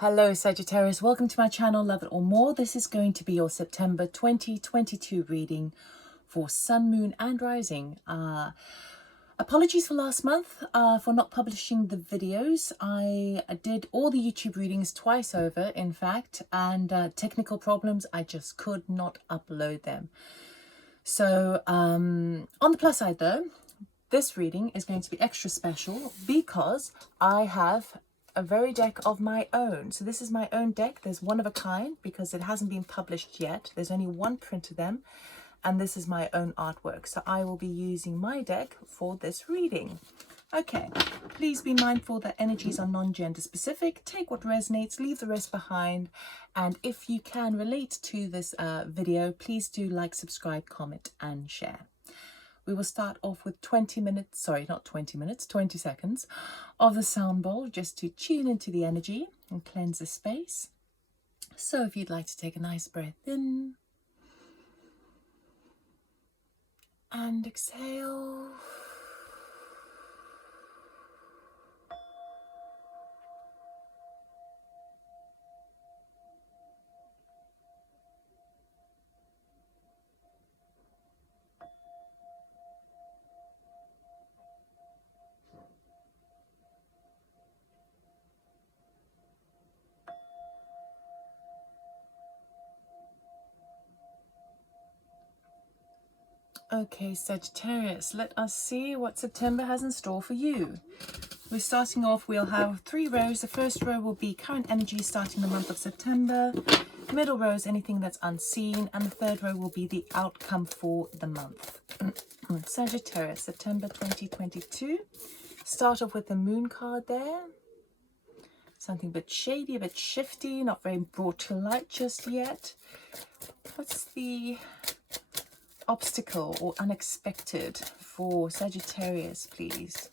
Hello Sagittarius, welcome to my channel, Love It or More. This is going to be your September 2022 reading for Sun, Moon and Rising. Apologies for last month for not publishing the videos. I did all the YouTube readings twice over, in fact, and technical problems, I just could not upload them. So on the plus side though, this reading is going to be extra special because I have a very deck of my own. So this is my own deck. There's one of a kind because it hasn't been published yet. There's only one print of them, and this is my own artwork. So I will be using my deck for this reading. Okay, please be mindful that energies are non-gender specific. Take what resonates, leave the rest behind. And if you can relate to this video, please do like, subscribe, comment and share. We will start off with 20 minutes, sorry, not 20 minutes, 20 seconds of the sound bowl just to tune into the energy and cleanse the space. So if you'd like to take a nice breath in and exhale. Okay, Sagittarius, let us see what September has in store for you. We're starting off, we'll have 3 rows. The first row will be current energy starting the month of September. Middle row is anything that's unseen. And the third row will be the outcome for the month. Sagittarius, September 2022. Start off with the moon card there. Something a bit shady, a bit shifty, not very brought to light just yet. What's the obstacle or unexpected for Sagittarius, please?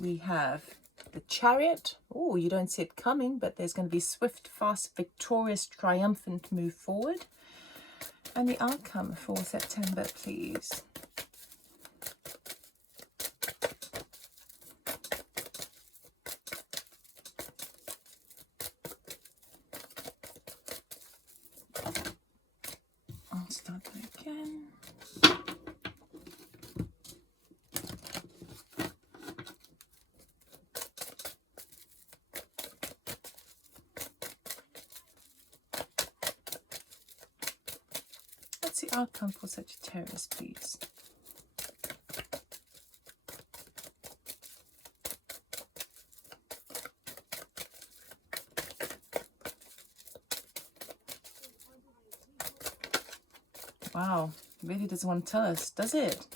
We have the Chariot. Oh, you don't see it coming, but there's going to be swift, fast, victorious, triumphant move forward. And the outcome for September, please. I'll start that again. What's the outcome for Sagittarius, please? Wow, it really doesn't want to tell us, does it?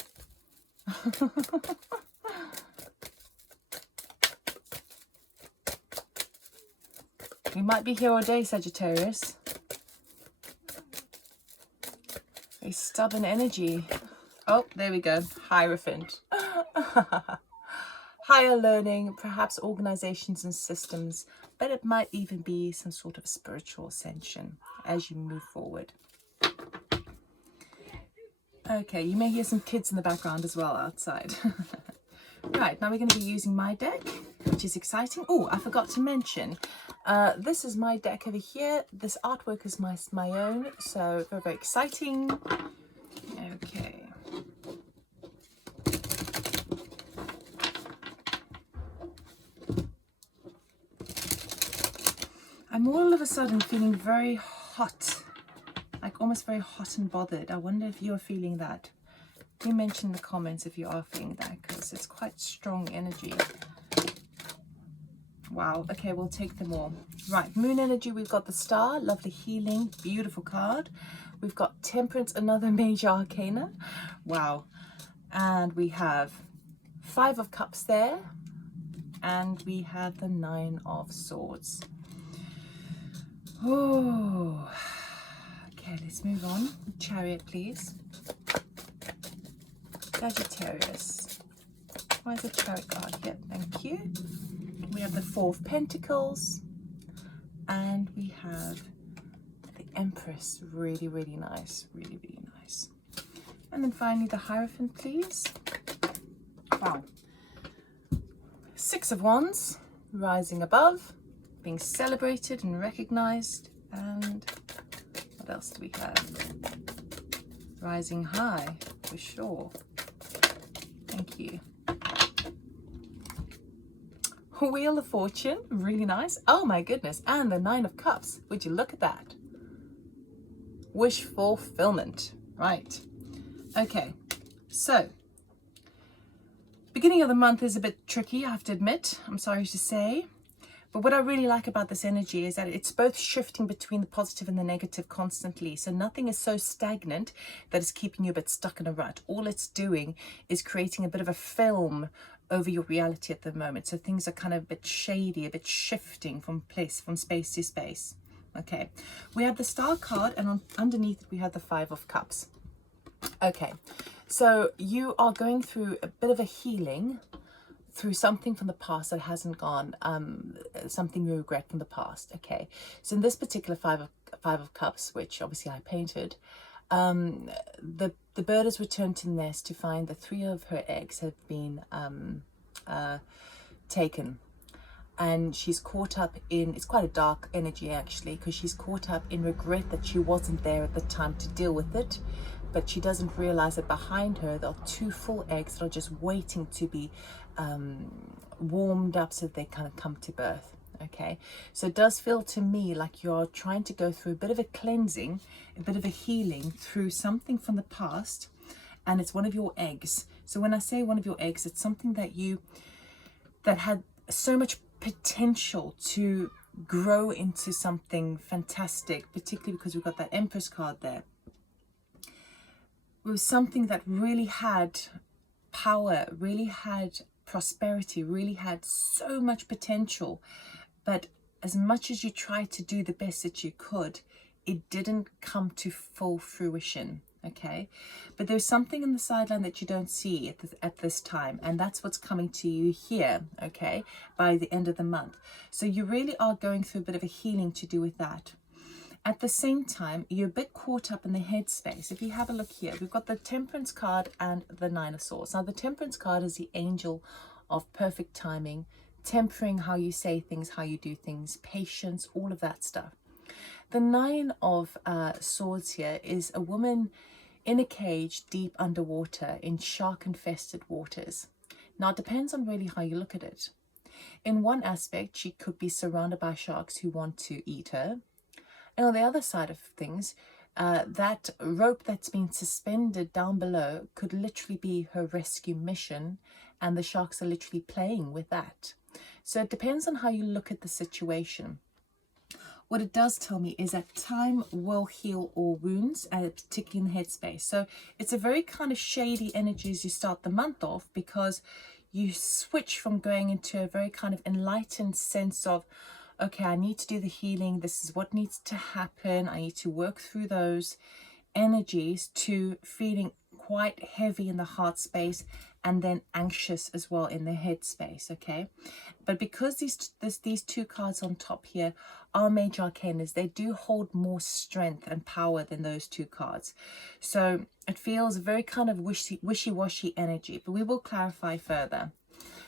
We might be here all day, Sagittarius. A stubborn energy. Oh, there we go. Hierophant. Higher learning, perhaps organizations and systems, but it might even be some sort of spiritual ascension as you move forward. Okay, you may hear some kids in the background as well outside. Right, now we're going to be using my deck, which is exciting. Oh, I forgot to mention, this is my deck over here. This artwork is my own, so very, very exciting. Okay. I'm all of a sudden feeling very hot. Like almost very hot and bothered. I wonder if you're feeling that. Do mention in the comments if you are feeling that, because it's quite strong energy. Wow, okay, we'll take them all. Right, moon energy, we've got the star, lovely healing, beautiful card. We've got temperance, another major arcana. Wow. And we have 5 of cups there. And we have the 9 of swords. Oh, okay, let's move on. Chariot, please. Sagittarius. Why is the Chariot card here? Thank you. We have the 4 of Pentacles. And we have the Empress. Really, really nice. Really, really nice. And then finally the Hierophant, please. Wow. Six of Wands, rising above, being celebrated and recognized. And what else do we have? Rising high, for sure. Thank you. Wheel of Fortune, really nice. Oh my goodness, and the Nine of Cups. Would you look at that? Wish fulfillment, right. Okay, so beginning of the month is a bit tricky, I have to admit, I'm sorry to say. But what I really like about this energy is that it's both shifting between the positive and the negative constantly. So nothing is so stagnant that it's keeping you a bit stuck in a rut. All it's doing is creating a bit of a film over your reality at the moment. So things are kind of a bit shady, a bit shifting from space to space. Okay, we have the Star card, and underneath it we have the Five of Cups. Okay, so you are going through a bit of a healing through something from the past that hasn't gone, something you regret from the past. Okay, so in this particular Five of Cups, which obviously I painted, the bird has returned to the nest to find that 3 of her eggs have been taken. And she's caught up in, it's quite a dark energy actually, because she's caught up in regret that she wasn't there at the time to deal with it. But she doesn't realize that behind her there are 2 full eggs that are just waiting to be warmed up so they kind of come to birth. Okay, so it does feel to me like you're trying to go through a bit of a cleansing, a bit of a healing through something from the past, and it's one of your eggs. So when I say one of your eggs, it's something that had so much potential to grow into something fantastic, particularly because we've got that Empress card there. It was something that really had power, really had prosperity, really had so much potential. But as much as you tried to do the best that you could, it didn't come to full fruition. Okay, but there's something in the sideline that you don't see at this time, and that's what's coming to you here, okay, by the end of the month. So you really are going through a bit of a healing to do with that. At the same time, you're a bit caught up in the headspace. If you have a look here, we've got the Temperance card and the Nine of Swords. Now, the Temperance card is the angel of perfect timing, tempering how you say things, how you do things, patience, all of that stuff. The Nine of Swords here is a woman in a cage deep underwater in shark-infested waters. Now, it depends on really how you look at it. In one aspect, she could be surrounded by sharks who want to eat her. And on the other side of things, that rope that's been suspended down below could literally be her rescue mission, and the sharks are literally playing with that. So it depends on how you look at the situation. What it does tell me is that time will heal all wounds, particularly in the headspace. So it's a very kind of shady energy as you start the month off, because you switch from going into a very kind of enlightened sense of, okay, I need to do the healing. This is what needs to happen. I need to work through those energies, to feeling quite heavy in the heart space and then anxious as well in the head space. Okay, but because these 2 cards on top here are major arcanas, they do hold more strength and power than those 2 cards. So it feels very kind of wishy-washy energy, but we will clarify further.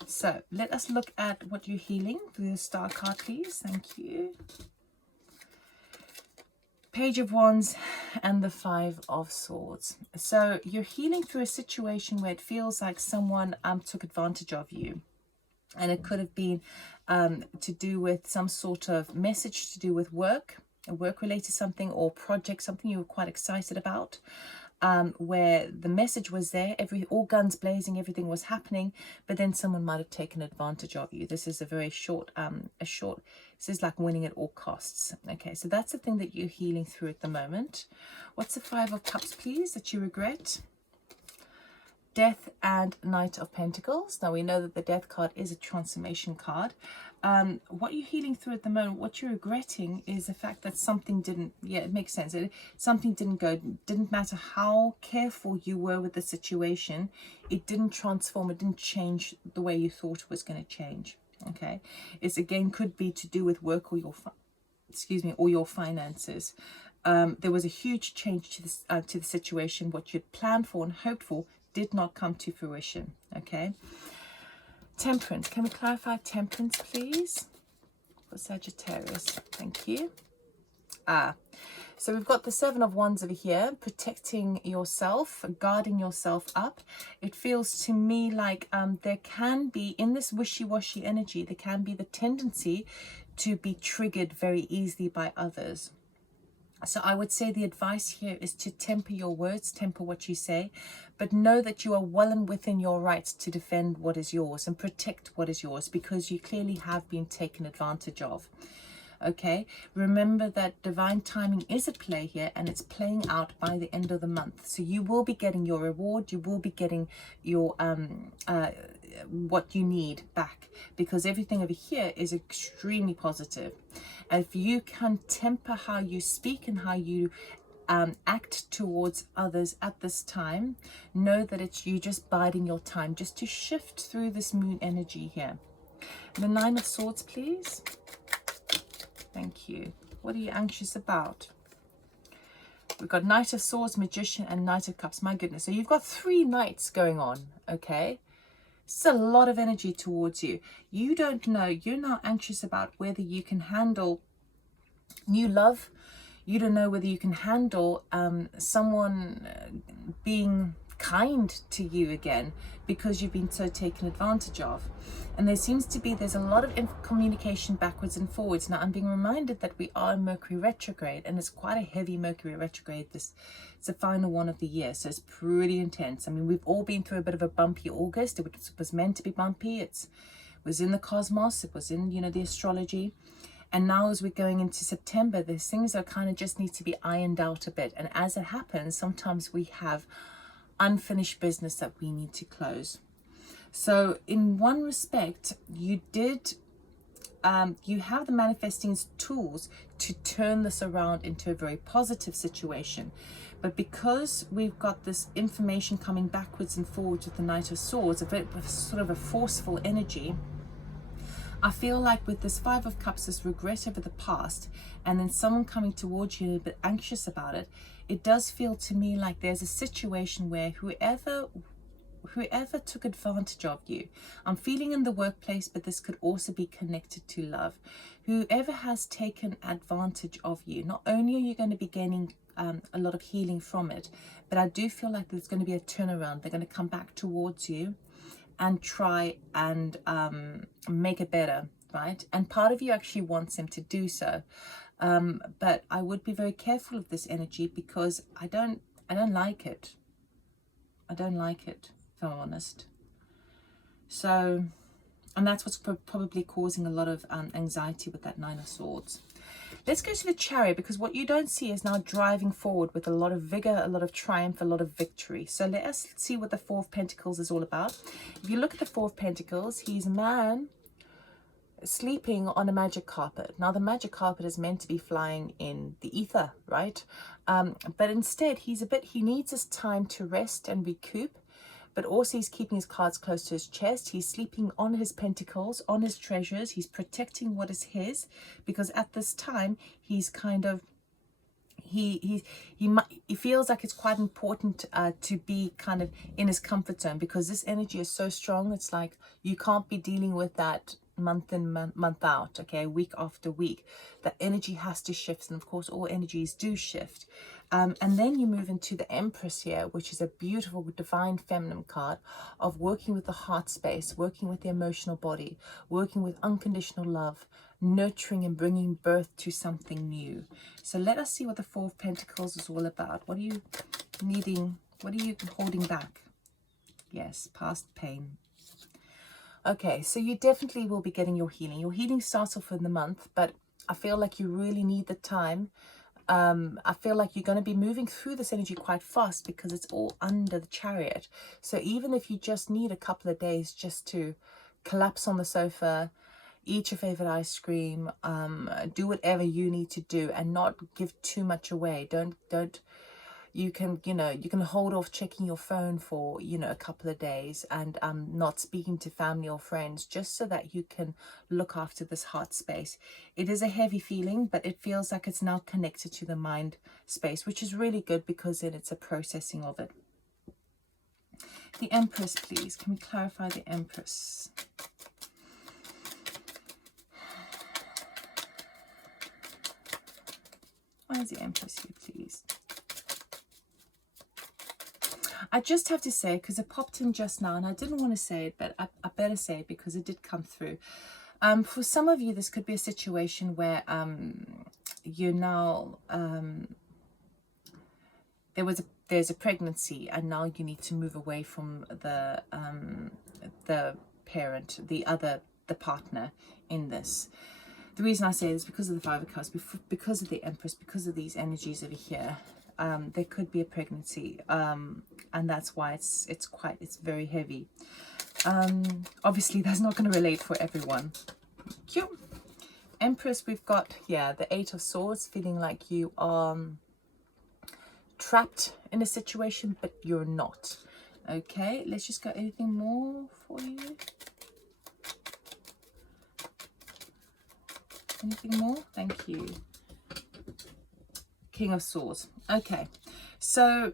So let us look at what you're healing through the Star card, please. Thank you. Page of Wands and the Five of Swords. So you're healing through a situation where it feels like someone took advantage of you. And it could have been to do with some sort of message to do with work, a work-related something, or project, something you were quite excited about. Where the message was there, all guns blazing, everything was happening, but then someone might have taken advantage of you. This is a very short, this is like winning at all costs. Okay, so that's the thing that you're healing through at the moment. What's the Five of Cups, please, that you regret? Death and Knight of Pentacles. Now we know that the Death card is a transformation card. What you're healing through at the moment, what you're regretting is the fact that something didn't, yeah, it makes sense. Something didn't go, didn't matter how careful you were with the situation, it didn't transform, it didn't change the way you thought it was going to change. Okay, it's again could be to do with work or your, or your finances. There was a huge change to this to the situation. What you'd planned for and hoped for did not come to fruition. Okay. Temperance. Can we clarify temperance, please? For Sagittarius. Thank you. So we've got the Seven of Wands over here, protecting yourself, guarding yourself up. It feels to me like there can be, in this wishy-washy energy, there can be the tendency to be triggered very easily by others. So I would say the advice here is to temper your words, temper what you say, but know that you are well and within your rights to defend what is yours and protect what is yours, because you clearly have been taken advantage of. Okay, remember that divine timing is at play here, and it's playing out by the end of the month. So you will be getting your reward, you will be getting your what you need back, because everything over here is extremely positive. And if you can temper how you speak and how you act towards others at this time, know that it's you just biding your time just to shift through this moon energy here. The Nine of Swords, please. Thank you. What are you anxious about? We've got Knight of Swords, Magician, and Knight of Cups. My goodness. So you've got 3 knights going on, okay? It's a lot of energy towards you. You don't know. You're now anxious about whether you can handle new love. You don't know whether you can handle someone being kind to you again, because you've been so taken advantage of. And there seems to be, there's a lot of communication backwards and forwards. Now I'm being reminded that we are in Mercury retrograde, and it's quite a heavy Mercury retrograde. It's the final one of the year, so it's pretty intense. I mean, we've all been through a bit of a bumpy August. It was meant to be bumpy. It was in the cosmos, it was in, you know, the astrology. And now as we're going into September, there's things that kind of just need to be ironed out a bit. And as it happens, sometimes we have unfinished business that we need to close. So in one respect, you did you have the manifesting tools to turn this around into a very positive situation. But because we've got this information coming backwards and forwards with the Knight of Swords, a bit with sort of a forceful energy, I feel like with this Five of Cups, this regret over the past, and then someone coming towards you a bit anxious about it, it does feel to me like there's a situation where whoever took advantage of you, I'm feeling in the workplace, but this could also be connected to love. Whoever has taken advantage of you, not only are you going to be gaining a lot of healing from it, but I do feel like there's going to be a turnaround. They're going to come back towards you and try and make it better, right? And part of you actually wants him to do so. But I would be very careful of this energy, because I don't like it. I don't like it, if I'm honest. So, and that's what's probably causing a lot of anxiety with that Nine of Swords. Let's go to the Chariot, because what you don't see is now driving forward with a lot of vigor, a lot of triumph, a lot of victory. So let us see what the Four of Pentacles is all about. If you look at the Four of Pentacles, he's a man sleeping on a magic carpet. Now the magic carpet is meant to be flying in the ether, right? But instead he needs his time to rest and recoup. But also he's keeping his cards close to his chest. He's sleeping on his pentacles, on his treasures. He's protecting what is his, because at this time he's kind of, he feels like it's quite important to be kind of in his comfort zone, because this energy is so strong. It's like you can't be dealing with that month in, month out, okay, week after week. That energy has to shift, and of course all energies do shift. And then you move into the Empress here, which is a beautiful divine feminine card of working with the heart space, working with the emotional body, working with unconditional love, nurturing and bringing birth to something new. So let us see what the Four of Pentacles is all about. What are you needing? What are you holding back? Yes, past pain. Okay, so you definitely will be getting your healing. Your healing starts off in the month, but I feel like you really need the time. I feel like you're going to be moving through this energy quite fast, because it's all under the Chariot. So even if you just need a couple of days just to collapse on the sofa, eat your favorite ice cream, do whatever you need to do, and not give too much away. You can hold off checking your phone for, a couple of days, and not speaking to family or friends, just so that you can look after this heart space. It is a heavy feeling, but it feels like it's now connected to the mind space, which is really good, because then it's a processing of it. The Empress, please. Can we clarify the Empress? Why is the Empress here, please? I just have to say, because it popped in just now, and I didn't want to say it, but I better say it because it did come through. For some of you, this could be a situation where you're now, there's a pregnancy, and now you need to move away from the parent, the partner in this. The reason I say this is because of the Five of Cups, because of the Empress, because of these energies over here. There could be a pregnancy, and that's why it's very heavy. Obviously, that's not going to relate for everyone. Cute. Empress, we've got, yeah, the Eight of Swords, feeling like you are trapped in a situation, but you're not. Okay, let's just go. Anything more for you? Anything more? Thank you. King of Swords. Okay, so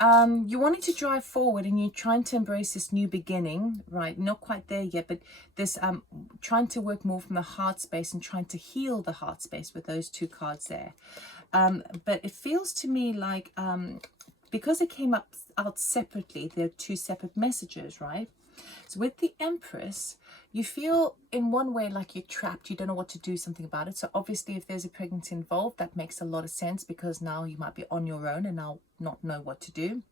you're wanting to drive forward and you're trying to embrace this new beginning, right? Not quite there yet, but this trying to work more from the heart space and trying to heal the heart space with those two cards there. But it feels to me like because it came out separately, they're two separate messages, right? So with the Empress, you feel in one way like you're trapped, you don't know what to do something about it. So obviously if there's a pregnancy involved, that makes a lot of sense, because now you might be on your own and now not know what to do.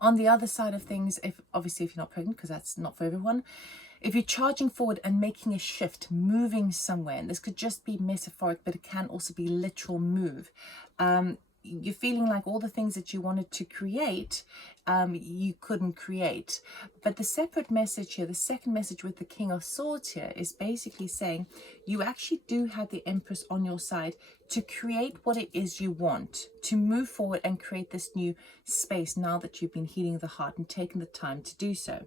On the other side of things, if you're not pregnant, because that's not for everyone, if you're charging forward and making a shift, moving somewhere, and this could just be metaphoric, but it can also be literal move. You're feeling like all the things that you wanted to create, you couldn't create. But the separate message here, the second message with the King of Swords here, is basically saying you actually do have the Empress on your side to create what it is you want, to move forward and create this new space now that you've been healing the heart and taking the time to do so.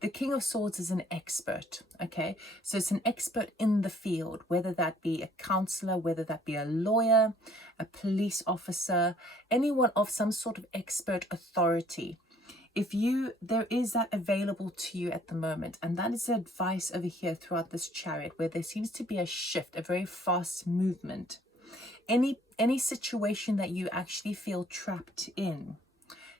The King of Swords is an expert, okay? So it's an expert in the field, whether that be a counselor, whether that be a lawyer, a police officer, anyone of some sort of expert authority. There is that available to you at the moment, and that is advice over here throughout this chariot, where there seems to be a shift, a very fast movement. Any situation that you actually feel trapped in,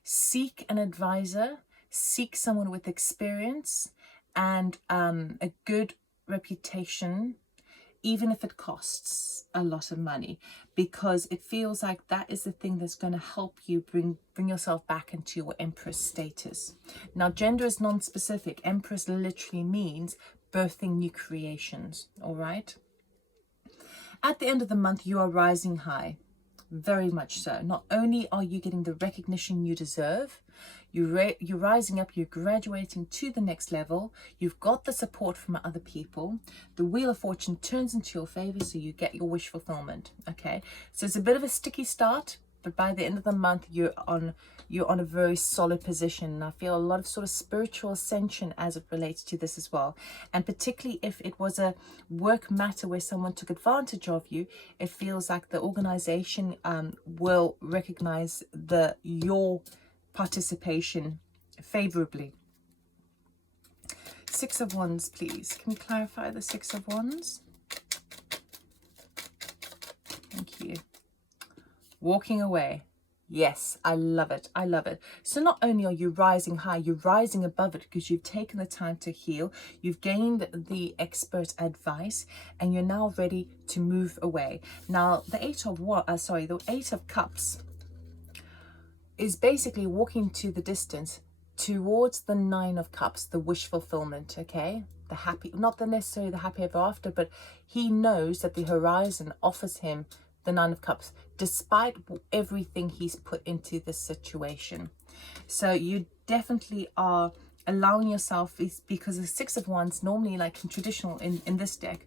seek an advisor, seek someone with experience and a good reputation, even if it costs a lot of money, because it feels like that is the thing that's going to help you bring yourself back into your Empress status. Now, gender is non-specific. Empress literally means birthing new creations, all right? At the end of the month, you are rising high, very much so. Not only are you getting the recognition you deserve, you're rising up, you're graduating to the next level, you've got the support from other people, the Wheel of Fortune turns into your favor, so you get your wish fulfillment, okay? So it's a bit of a sticky start, but by the end of the month, you're on a very solid position. And I feel a lot of sort of spiritual ascension as it relates to this as well. And particularly if it was a work matter where someone took advantage of you, it feels like the organization will recognize your participation favorably. Six of Wands, please. Can we clarify the Six of Wands? Thank you. Walking away. Yes, I love it. I love it. So not only are you rising high, you're rising above it because you've taken the time to heal. You've gained the expert advice and you're now ready to move away. Now, the Eight of Cups is basically walking to the distance towards the Nine of Cups, the wish fulfillment, okay? The happy, not necessarily the happy ever after, but he knows that the horizon offers him the Nine of Cups, despite everything he's put into this situation. So you definitely are allowing yourself, because the Six of Wands, normally like in traditional, in this deck,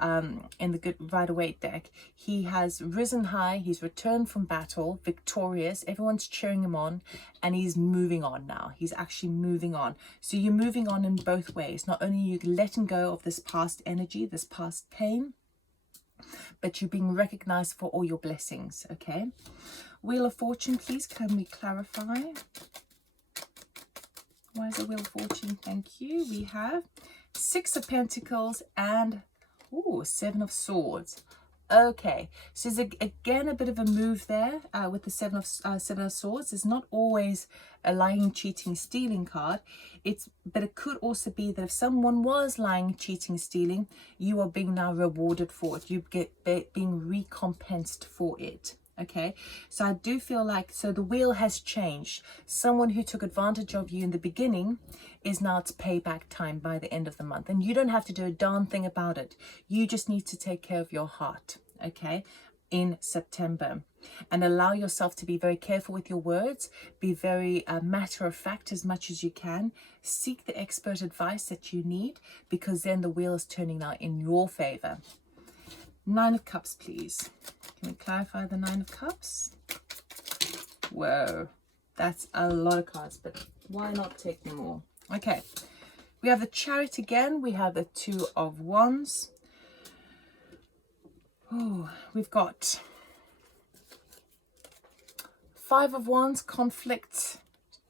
in the Good Rider-Waite deck, he has risen high, he's returned from battle, victorious, everyone's cheering him on, and he's moving on now. He's actually moving on. So you're moving on in both ways. Not only are you letting go of this past energy, this past pain, but you're being recognized for all your blessings, okay? Wheel of Fortune, please, can we clarify? Why is the Wheel of Fortune? Thank you. We have 6 of Pentacles and 7 of Swords. Okay, so there's again a bit of a move there with the seven of Swords. It's not always a lying, cheating, stealing card. But it could also be that if someone was lying, cheating, stealing, you are being now rewarded for it. You get being recompensed for it. Okay, so I do feel like, so the wheel has changed. Someone who took advantage of you in the beginning is now it's payback time by the end of the month, and you don't have to do a darn thing about it. You just need to take care of your heart, okay, in September, and allow yourself to be very careful with your words. Be very matter of fact as much as you can. Seek the expert advice that you need, because then the wheel is turning now in your favor. 9 of Cups, please. Can we clarify the 9 of Cups? Whoa, that's a lot of cards, but why not take them all? Okay, we have the Chariot again. We have the 2 of Wands. Oh, we've got 5 of Wands, conflict.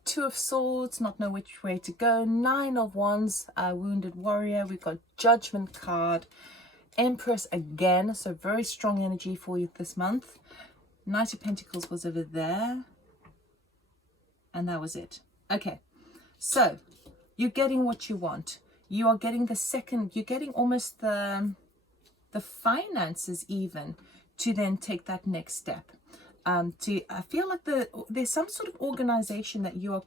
2 of Swords, not know which way to go. 9 of Wands, wounded warrior. We've got Judgment card. Empress again, so very strong energy for you this month. Knight of Pentacles was over there, and that was it. Okay, so you're getting what you want. You are getting the second, you're getting almost the finances even to then take that next step. I feel like there's some sort of organization that you are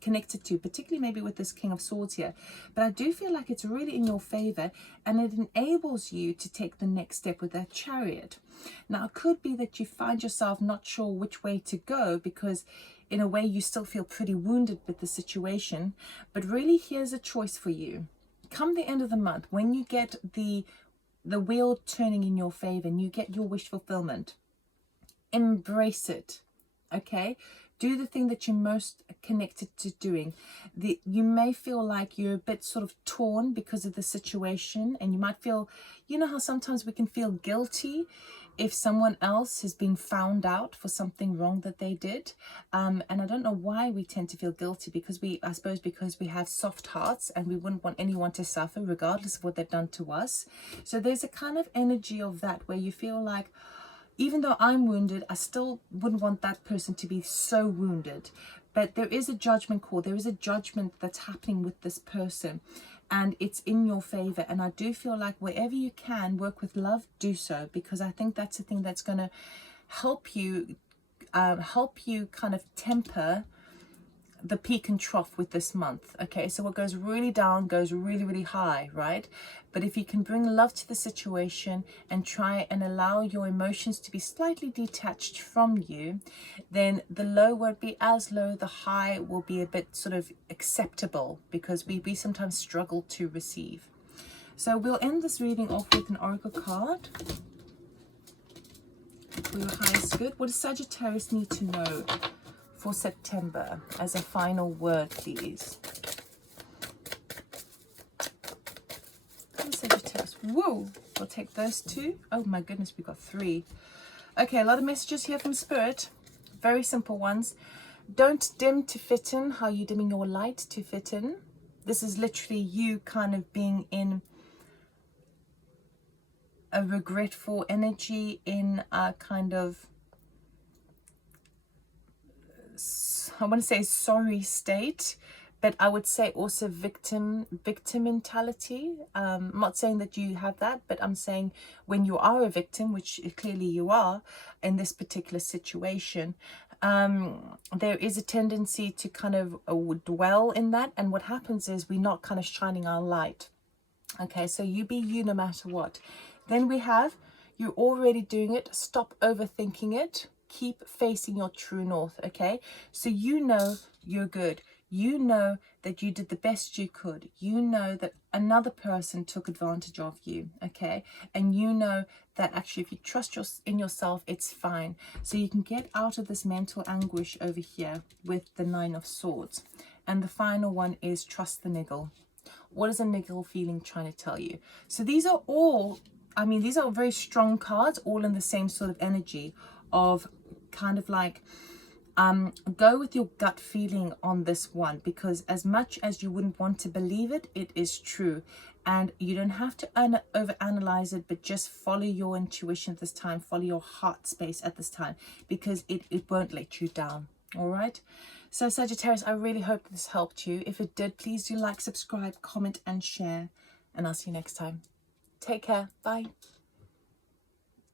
connected to, particularly maybe with this King of Swords here, but I do feel like it's really in your favor, and it enables you to take the next step with that Chariot. Now it could be that you find yourself not sure which way to go, because in a way you still feel pretty wounded with the situation, but really here's a choice for you. Come the end of the month, when you get the wheel turning in your favor and you get your wish fulfillment, embrace it. Okay, do the thing that you're most connected to doing. You may feel like you're a bit sort of torn because of the situation, and you might feel, you know how sometimes we can feel guilty if someone else has been found out for something wrong that they did. And I don't know why we tend to feel guilty, because I suppose because we have soft hearts and we wouldn't want anyone to suffer regardless of what they've done to us. So there's a kind of energy of that where you feel like, even though I'm wounded, I still wouldn't want that person to be so wounded. But there is a judgment call. There is a judgment that's happening with this person, and it's in your favor. And I do feel like wherever you can work with love, do so, because I think that's the thing that's going to help you kind of temper the peak and trough with this month. Okay, so what goes really down goes really, really high, right? But if you can bring love to the situation and try and allow your emotions to be slightly detached from you, then the low won't be as low, the high will be a bit sort of acceptable, because we sometimes struggle to receive. So we'll end this reading off with an oracle card for your highest good. What does Sagittarius need to know for September as a final word, please? Sagittarius. Whoa, we'll take those 2. Oh my goodness, we got 3. Okay, a lot of messages here from Spirit. Very simple ones. Don't dim to fit in. How are you dimming your light to fit in? This is literally you kind of being in a regretful energy, in a kind of, I want to say sorry state, but I would say also victim mentality. I'm not saying that you have that, but I'm saying when you are a victim, which clearly you are in this particular situation, there is a tendency to kind of dwell in that, and what happens is we're not kind of shining our light. Okay, so you be you no matter what. Then we have, you're already doing it, stop overthinking it. Keep facing your true north, okay? So you know you're good. You know that you did the best you could. You know that another person took advantage of you, okay? And you know that actually if you trust in yourself, it's fine. So you can get out of this mental anguish over here with the 9 of Swords. And the final one is trust the niggle. What is a niggle feeling trying to tell you? So these are all, I mean, these are very strong cards, all in the same sort of energy of kind of like Go with your gut feeling on this one, because as much as you wouldn't want to believe it, it is true. And you don't have to overanalyze it, but just follow your intuition at this time, follow your heart space at this time, because it won't let you down. All right. So Sagittarius, I really hope this helped you. If it did, please do like, subscribe, comment and share, and I'll see you next time. Take care. Bye.